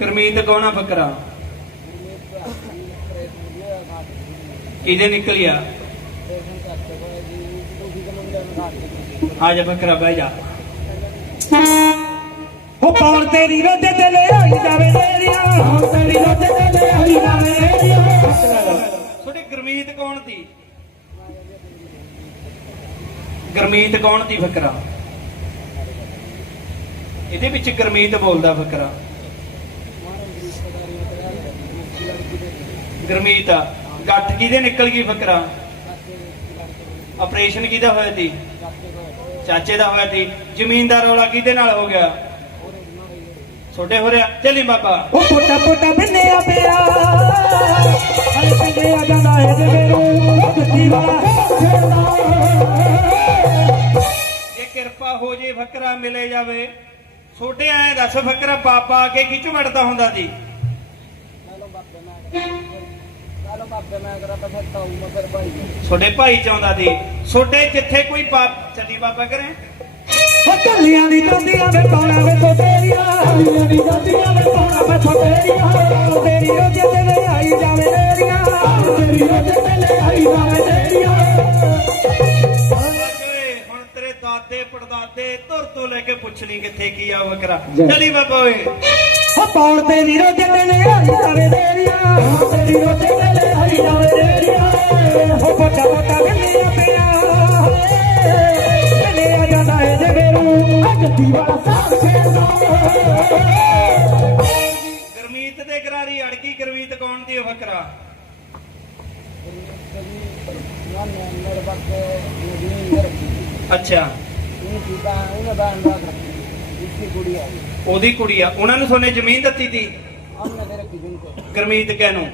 ਕਰਮੀਤ ਕੌਣਾ ਬੱਕਰਾ? ਕਿਹਦੇ ਨਿਕਲਿਆ? ਆ ਜਾ ਬੱਕਰਾ, ਬਹਿ ਜਾ। ਉਹ ਕੌਣ ਤੇਰੀ ਰੋਜੇ ਤੇ ਲੈ ਆਈ ਜਾਵੇ ਤੇਰੀਆਂ ਕੌਣ ਤੇਰੀ ਰੋਜੇ ਤੇ ਲੈ ਆਈ ਜਾਵੇ ਤੁਹਾਡੇ ਗਰਮੀਤ ਕੌਣ ਤੀ ਗਰਮੀਤ ਕੌਣ ਤੀ ਬੱਕਰਾ? ਇਹਦੇ ਵਿੱਚ ਗਰਮੀਤ ਬੋਲਦਾ ਬੱਕਰਾ। ਗਰਮੀਤ ਆ। ਗੱਠ ਕਿਹਦੇ ਨਿਕਲ ਗਈ ਬੱਕਰਾ? ਆਪਰੇਸ਼ਨ ਕਿਹਦਾ ਹੋਇਆ ਸੀ? ਚਾਚੇ ਦਾ ਹੋਇਆ ਸੀ। ਜ਼ਮੀਨ ਦਾ ਰੌਲਾ ਕਿਹਦੇ ਨਾਲ ਹੋ ਗਿਆ? ਛੋਟੇ ਹੋ ਰਿਹਾ ਚੱਲੀ ਬਾਬਾ। ਉਹ ਪੋਟਾ ਪੋਟਾ ਬੰਨਿਆ ਪਿਆ। ਹਰ ਪਿੰਡੇ ਆ ਜਾਂਦਾ ਹੈ ਜਗੇ ਨੂੰ ਜੱਤੀ ਵਾਲਾ ਜੇ ਕਿਰਪਾ ਹੋ ਜੇ ਫਕਰਾ ਮਿਲੇ ਜਾਵੇ। ਛੋਟੇ ਆਏ ਦੱਸ ਫਕਰਾ ਪਾਪਾ ਆ ਕੇ ਕਿਚੂ ਵੜਦਾ ਹੁੰਦਾ ਸੀ? ਛੋਟੇ ਭਾਈ। ਚਾਹੁੰਦਾ ਸੀ। ਛੋਟੇ ਜਿੱਥੇ ਕੋਈ ਪਾਪ ਚੱਲੀ ਬਾਬਾ ਕਰੇ। ਕੱਲੀਆਂ ਦੀ ਜਾਂਦੀਆਂ ਵੇ ਪਾਉਣਾ ਵੇ ਤੋ ਤੇਰੀਆਂ ਕੱਲੀਆਂ ਦੀ ਜਾਂਦੀਆਂ ਵੇ ਪਾਉਣਾ ਵੇ ਤੋ ਤੇਰੀਆਂ ਤੇਰੀ ਰੋਜੇ ਤੇ ਲੈ ਆਈ ਜਾਵੇ ਤੇਰੀਆਂ ਤੇਰੀ ਰੋਜੇ ਤੇ ਲੈ ਆਈ ਜਾਵੇ ਤੇਰੀਆਂ ਦਾਦੇ ਪੜਦਾਦੇ ਧੁਰ ਤੋਂ ਲੈ ਕੇ ਪੁੱਛ ਲਈ ਕਿੱਥੇ ਕੀ ਆ ਫਕਰਾ ਚੱਲੀ ਬਾਬਾ ਓਏ ਤੇਰੀ ਰੋਜੇ ਤੇ ਜਾਵੇ ਰੋਜੇ ਤੇ ਲੈ ਆਈ ਜਾਵੇ ਤੇਰੀਆਂ। ਉਹ ਪੋਟਾ ਪੋਟਾ ਬੰਨਿਆ ਪਿਆ ਚੱਲੇ ਆ ਜਾਂਦਾ ਹੈ ਜਗੇ ਨੂੰ ਜੱਤੀ ਵਾਲਾ ਸਾਹ ਖੇਡਦਾ ਗਰਮੀਤ ਦੇ ਗਰਾਰੀ ਅੜਕੀ ਗਰਮੀਤ ਕੌਣ ਦੀ ਉਹ ਫਕਰਾ ਅੱਛਾ ਉਹਦੀ ਕੁੜੀ ਆ। ਉਹਨਾਂ ਨੂੰ ਸੋਨੇ ਜ਼ਮੀਨ ਦਿੱਤੀ ਤੀ? ਗਰਮੀਤ ਕਹਿਨੂੰ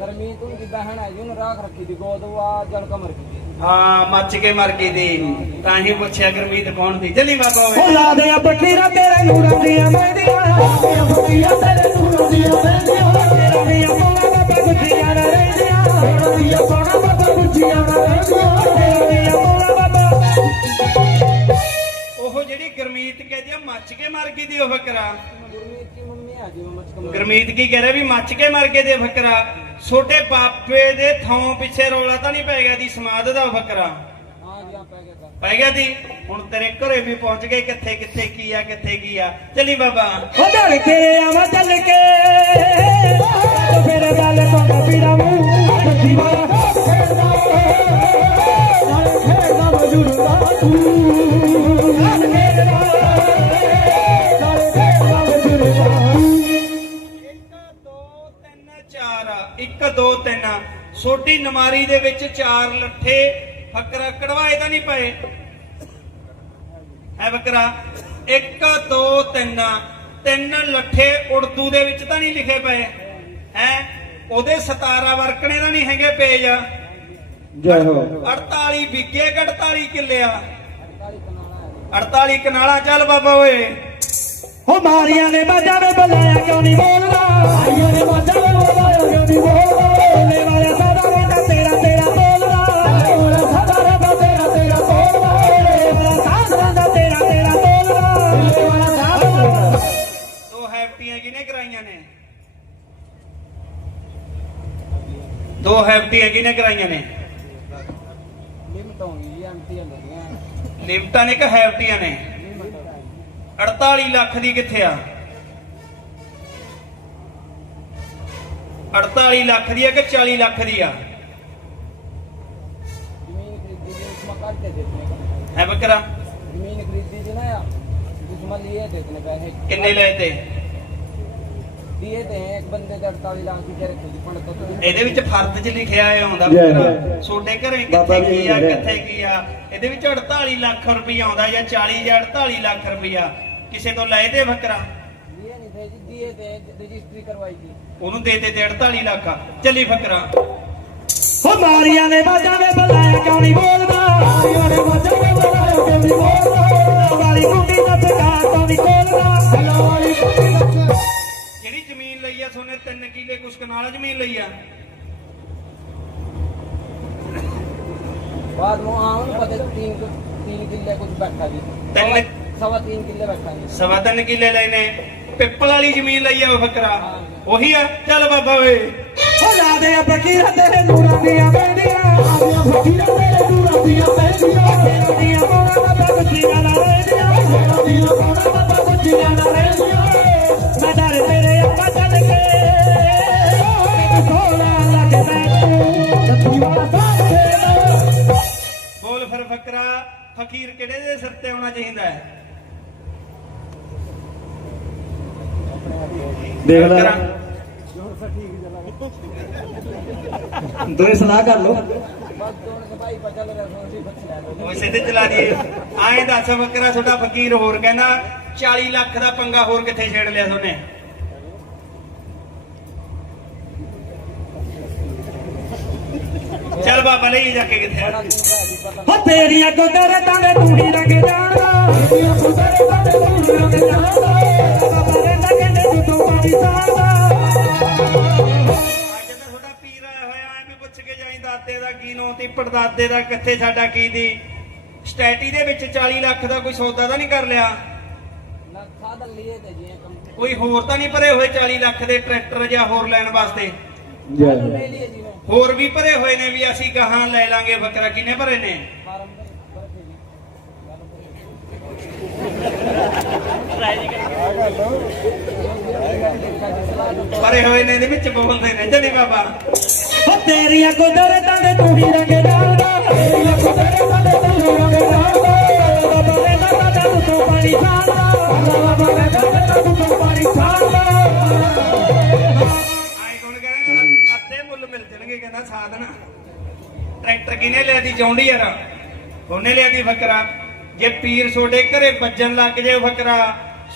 ਗਰਮੀ ਤੋਂ ਦੀ ਬਹਿਣ ਹੈ ਜੀ ਉਹਨੂੰ ਰਾਖ ਰੱਖੀ ਦੀ ਗੋਦ ਵਾ ਜਲ ਕਮਰ ਹਾਂ ਮੱਚ ਕੇ ਮਰ ਗਈ ਦੀ ਤਾਂ ਹੀ ਪੁੱਛਿਆ ਗਰਮੀਤ ਕੌਣ ਦੀ ਚੱਲੀ ਬਾਬਾ ਓਏ। ਉਹ ਲਾ ਦੇ ਬਟੀਰਾ ਤੇਰੇ ਨੂਰਾਂ ਦੀਆਂ ਮਹਿੰਦੀਆਂ ਦੀਆਂ ਬਟੀਰਾ ਤੇਰੇ ਨੂਰਾਂ ਦੀਆਂ ਮਹਿੰਦੀਆਂ ਤੇਰਾ ਦੀਆਂ ਸੋਨਾ ਬਾਬਾ ਗੁੱਜੀਆਂ ਨਾ ਰਹਿੰਦੀਆਂ। ਤੇਰਾ ਦੀਆਂ ਸੋਨਾ ਬਾਬਾ ਗੁੱਜੀਆਂ ਨਾ ਰਹਿੰਦੀਆਂ। ਤੇਰਾ ਦੀਆਂ ਸੋਨਾ ਜਿਹੜੀ ਗਰਮੀਤ ਕਹਿੰਦੀ ਆ ਮੱਚ ਕੇ ਮਰ ਗਈ ਦੀ ਉਹ ਫਕਰਾ। ਗੁਰਮੀਤ ਦੀ ਮੰਮੀ ਆ ਜੀ ਮੱਚ ਕਮਰ ਗਰਮੀਤ ਕੀ ਕਹਿ ਰਿਹਾ ਵੀ ਮੱਚ ਕੇ ਮਰ ਗਏ ਦੇ ਫਕਰਾ। ਛੋਟੇ ਬਾਪੇ ਦੇ ਥਾਂ ਪਿੱਛੇ ਰੌਲਾ ਤਾਂ ਨਹੀਂ ਪੈ ਗਿਆ ਦੀ ਸਮਾਦ ਦਾ ਫਕਰਾ। ਹਾਂ ਪੈ ਗਿਆ ਦੀ। ਹੁਣ ਤੇਰੇ ਘਰੇ ਵੀ ਪਹੁੰਚ ਗਏ ਕਿੱਥੇ ਕਿੱਥੇ ਕੀ ਆ ਕਿੱਥੇ ਕੀ ਆ। ਚੱਲੀ ਬਾਬਾ। ਡਰ ਕੇ ਆਵਾਂ ਚੱਲ ਕੇ। ਤੇ ਫਿਰ ਗੱਲ ਤੋਂ ਕਬੀਰਾ ਮੂੰਹ ਵਾਲਾ। ਖੇਡਦਾ ਨਾਲੇ ਖੇਡਦਾ ਮਜੂਰਦਾ ਤੂੰ। ਛੋਟੀ ਨਮਾਰੀ ਦੇ ਵਿੱਚ ਚਾਰ ਲੱਠੇ ਫਕਰਾ ਕਢਵਾਏ ਤਾਂ ਨਹੀਂ ਪਏ? ਹੈ ਫਕਰਾ 1 2 3 ਤਿੰਨ ਲੱਠੇ ਉਰਦੂ ਦੇ ਵਿੱਚ ਤਾਂ ਨਹੀਂ ਲਿਖੇ ਪਏ। ਹੈ? ਉਹਦੇ 17 ਵਰਕਣੇ ਤਾਂ ਨਹੀਂ ਹੈਗੇ ਪੇਜ। ਜੈ ਹੋ। 48 ਵਿਗੇ 48 ਕਿੱਲਿਆ 48 ਕਨਾਲਾ ਹੈ 48 ਕਨਾਲਾ ਚੱਲ ਬਾਬਾ ਓਏ। ਹੋ ਮਾਰੀਆਂ ਨੇ ਬਾਜਾ ਵੇ ਬੁਲਾਇਆ ਕਿਉਂ ਨਹੀਂ ਬੋਲਦਾ? ਦੋ ਹੈਪਟੀਆਂ ਕਿਹਨੇ ਕਰਾਈਆਂ ਨੇ। ਲਿਮਟਾਂ ਨੇ ਕਿ ਨੇ? 48 ਲੱਖ ਦੀ ਕਿੱਥੇ ਆ? 48 ਲੱਖ ਦੀ ਆ ਕਿ 40 ਲੱਖ ਦੀ ਆ? ਜ਼ਮੀਨ ਖਰੀਦੀ ਜੀ ਉਸਮਾ ਕੱਟ ਦੇ ਹੈ ਬੱਕਰਾ? ਜ਼ਮੀਨ ਖਰੀਦੀ ਜੀ ਨਾ ਉਸਮਾ ਲਈ ਦੇਖਨੇ ਪੈਸੇ। ਕਿੰਨੇ ਲਏ ਤੇ? ਇਹਦੇ ਵਿੱਚ ਫਰਦ 'ਚ ਲਿਖਿਆ ਹੋਇਆ ਹੁੰਦਾ ਪੂਰਾ ਜੀ। ਘਰੇ ਕਿੱਥੇ ਕੀ ਆ ਕਿੱਥੇ ਕੀ ਆ? ਇਹਦੇ ਵਿੱਚ 48 ਲੱਖ ਰੁਪਈਆ ਆਉਂਦਾ ਜਾਂ 40 ਜਾਂ 48 ਲੱਖ ਰੁਪਈਆ। ਕਿਸੇ ਤੋਂ ਲਏ ਤੇ ਬੱਕਰਾ। ਇਹ ਨਹੀਂ ਤੇ ਜੀ ਇਹ ਤੇ ਰਜਿਸਟਰੀ ਕਰਵਾਈ ਦੀ ਉਹਨੂੰ ਦੇ ਤੇ 48 ਲੱਖ ਚੱਲੀ ਬੱਕਰਾ। ਹੋ ਮਾਰੀਆਂ ਨੇ ਬਾਜਾਂ ਵੇ ਬੁਲਾਇਆ ਕਿਉਂ ਨਹੀਂ ਬੋਲਦਾ? ਮਾਰੀਆਂ ਬਾਜਾਂ ਵੇ ਬੁਲਾਇਆ ਕਿਉਂ ਨਹੀਂ ਬੋਲਦਾ? ਵਾਲੀ ਗੁੰਡੀ ਦਾ ਸਗਾ ਕਿਉਂ ਨਹੀਂ ਖੋਲਦਾ? ਤਿੰਨ ਕਿਲੇ ਕੁਛ ਕਨਾਲ ਜ਼ਮੀਨ ਲਈ ਆ। ਬਾਅਦ ਨੂੰ ਆਉਣ ਪਤੇ ਤਿੰਨ ਤਿੰਨ ਕਿੱਲੇ ਕੁਝ ਬੈਠਾ ਜੀ ਤਿੰਨ ਸਵਾ ਤਿੰਨ ਕਿੱਲੇ ਬੈਠਾ ਜੀ ਸਵਾ ਤਿੰਨ ਕਿੱਲੇ ਲੈਨੇ ਪਿੱਪਲ ਵਾਲੀ ਜ਼ਮੀਨ ਲਈ ਆ ਫਕਰਾ ਉਹੀ ਆ। ਚੱਲ ਬਾਬਾ ਵੇ ਹੋ ਜਾ ਦੇ ਆ ਫਕੀਰਾਂ ਤੇਰੇ ਨੂਰਾਂ ਦੀਆਂ ਪੈਂਦੀਆਂ ਆ ਫਕੀਰਾਂ ਤੇਰੇ ਨੂਰਾਂ ਦੀਆਂ ਪੈਂਦੀਆਂ ਤੇ ਆਉਣਾ ਚਾਹੀਦਾ ਹੈ। ਦੇਖ ਲੈ। ਦੋਵੇਂ ਸਲਾਹ ਕਰ ਲਓ। ਉਹ ਸਿੱਧੇ ਚਲਾ ਦੀਏ ਆਏ ਦੱਸ ਬੱਕਰਾ ਤੁਹਾਡਾ ਫਕੀਰ ਹੋਰ ਕਹਿੰਦਾ 40 ਲੱਖ ਦਾ ਪੰਗਾ ਹੋਰ ਕਿੱਥੇ ਛੇੜ ਲਿਆ ਤੁਹਾਨੇ? ਚੱਲ ਬਾਬਾ ਲਈ ਜਾ ਕੇ ਕਿੱਥੇ ਹੋ ਤੇਰੀਆਂ ਕੁਦਰਤਾਂ ਦੇ ਤੂੜੀ ਰੰਗ ਜਾਣਾ। ਤੇਰੀਆਂ ਕੁਦਰਤਾਂ ਦੇ ਤੂੜੀ ਰੰਗ ਜਾਣਾ। ਬਾਬਾ ਦੇ ਤਾਂ ਕਹਿੰਦੇ ਤੂੰ ਤੋਂ ਪਾਣੀ ਸਾਰਦਾ ਪੁੱਛ ਕੇ ਜਾਈ ਦਾਦੇ ਦਾ ਕੀ ਨੋ ਤੇ ਪਰਦਾਦੇ ਦਾ ਕਿੱਥੇ ਸਾਡਾ ਕੀ ਦੀ? ਸਟੈਟੀ ਦੇ ਵਿੱਚ 40 ਲੱਖ ਦਾ ਕੋਈ ਸੌਦਾ ਤਾਂ ਨਹੀਂ ਕਰ ਲਿਆ? ਲੱਖਾਂ ਦਾ ਤੇ ਜੇ ਕੋਈ ਹੋਰ ਤਾਂ ਨਹੀਂ ਭਰੇ ਹੋਏ 40 ਲੱਖ ਦੇ ਟਰੈਕਟਰ ਜਾਂ ਹੋਰ ਲੈਣ ਵਾਸਤੇ? ਹੋਰ ਵੀ ਭਰੇ ਹੋਏ ਨੇ ਵੀ ਅਸੀਂ ਗਾਹਾਂ ਲੈ ਲਾਂਗੇ ਬੱਕਰਾ ਕਿੰਨੇ ਭਰੇ ਨੇ? ਭਰੇ ਹੋਏ ਨੇ ਇਹਦੇ ਵਿੱਚ ਬੋਲਦੇ ਨੇ ਜਨੀ ਬਾਬਾ। ਤੇਰੀਆਂ ਕੁਦਰਤਾਂ ਦੇ ਤੂੰ ਹੀ ਰੰਗ ਡਾਲਦਾ ਤੇਰੀਆਂ ਕੁਦਰਤਾਂ ਟਰੈਕਟਰ ਕਿਨੇ ਲਿਆ ਦੀ ਜੌਂਡੀ ਯਾਰ। ਉਹਨੇ ਲਿਆ ਦੀ ਫਕਰਾ ਜੇ ਪੀਰ ਛੋਡੇ ਘਰੇ ਵੱਜਣ ਲੱਗ ਜੇ ਫਕਰਾ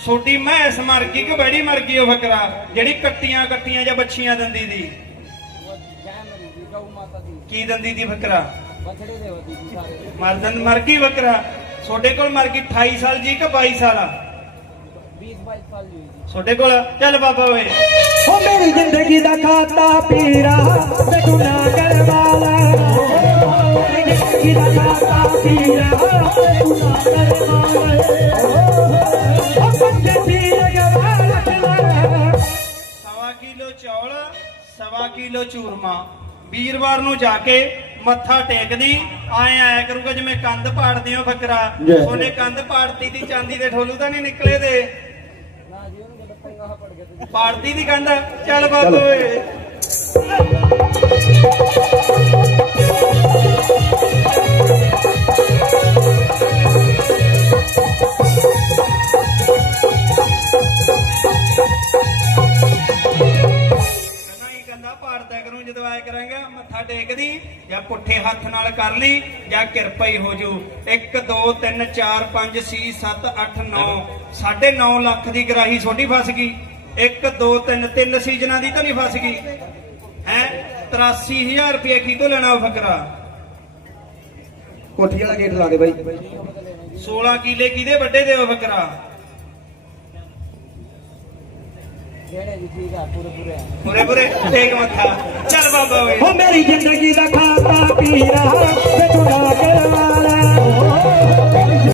ਛੋਟੀ ਮੈਸ ਮਰ ਗਈ ਕਿ ਬੜੀ ਮਰ ਗਈ ਉਹ ਫਕਰਾ ਜਿਹੜੀ ਕੱਟੀਆਂ ਕੱਟੀਆਂ ਜਾਂ ਬੱਚੀਆਂ ਦੰਦੀ ਦੀ। ਕੀ ਦੰਦੀ ਦੀ ਫਕਰਾ ਮਰਦਨ ਮਰ ਗਈ ਫਕਰਾ ਛੋਡੇ ਕੋਲ ਮਰ ਗਈ 28 ਸਾਲ ਜੀ ਕਿ 22 ਸਾਲ? ਆ ਕੋਲ? ਚੱਲ ਬਾਬਾ ਓਏ। ਹੋ ਮੇਰੀ ਜ਼ਿੰਦਗੀ ਦਾ ਖਾਤਾ ਪੀਰਾ ਸਵਾ ਕਿਲੋ ਚੌਲ ਸਵਾ ਕਿਲੋ ਚੂਰਮਾ। ਵੀਰਵਾਰ ਨੂੰ ਜਾ ਕੇ ਮੱਥਾ ਟੇਕਦੀ ਆਏ ਆਇਆ ਕਰੂਗਾ ਜਿਵੇਂ ਕੰਧ ਪਾੜਦੇ ਹੋ ਫਕਰਾ ਉਹਨੇ ਕੰਧ ਪਾੜਤੀ ਦੀ ਚਾਂਦੀ ਦੇ ਠੋਲੂ ਤਾਂ ਨਹੀਂ ਨਿਕਲੇ ਦੇ। ਪਾੜਤੀ ਦੀ ਕੰਧ। ਚੱਲ ਬਾਬਾ। ਓਏ ਲਈ ਜਾਂ ਕਿਰਪਾ ਹੀ ਹੋ ਜੂ। 1 2 3 4 5 6 7 8 9 9.5 ਲੱਖ ਦੀ ਗਰਾਹੀ ਛੋਟੀ ਫਸ ਗਈ। 1 2 3 ਤਿੰਨ ਸੀਜ਼ਨਾਂ ਦੀ ਤਾਂ ਨਹੀਂ ਫਸ ਗਈ। ਹੈ? 83000 ਰੁਪਏ ਕੀ ਤੋਂ ਲੈਣਾ ਉਹ ਫਕਰਾ? ਕੋਠੀ ਵਾਲਾ ਗੇਟ ਲਾ ਦੇ ਬਾਈ। 16 ਕਿਲੇ ਕਿਹਦੇ ਵੱਡੇ ਦੇ ਉਹ ਫਕਰਾ? ज़िंदगी ਕਰਵਾ ਲੈ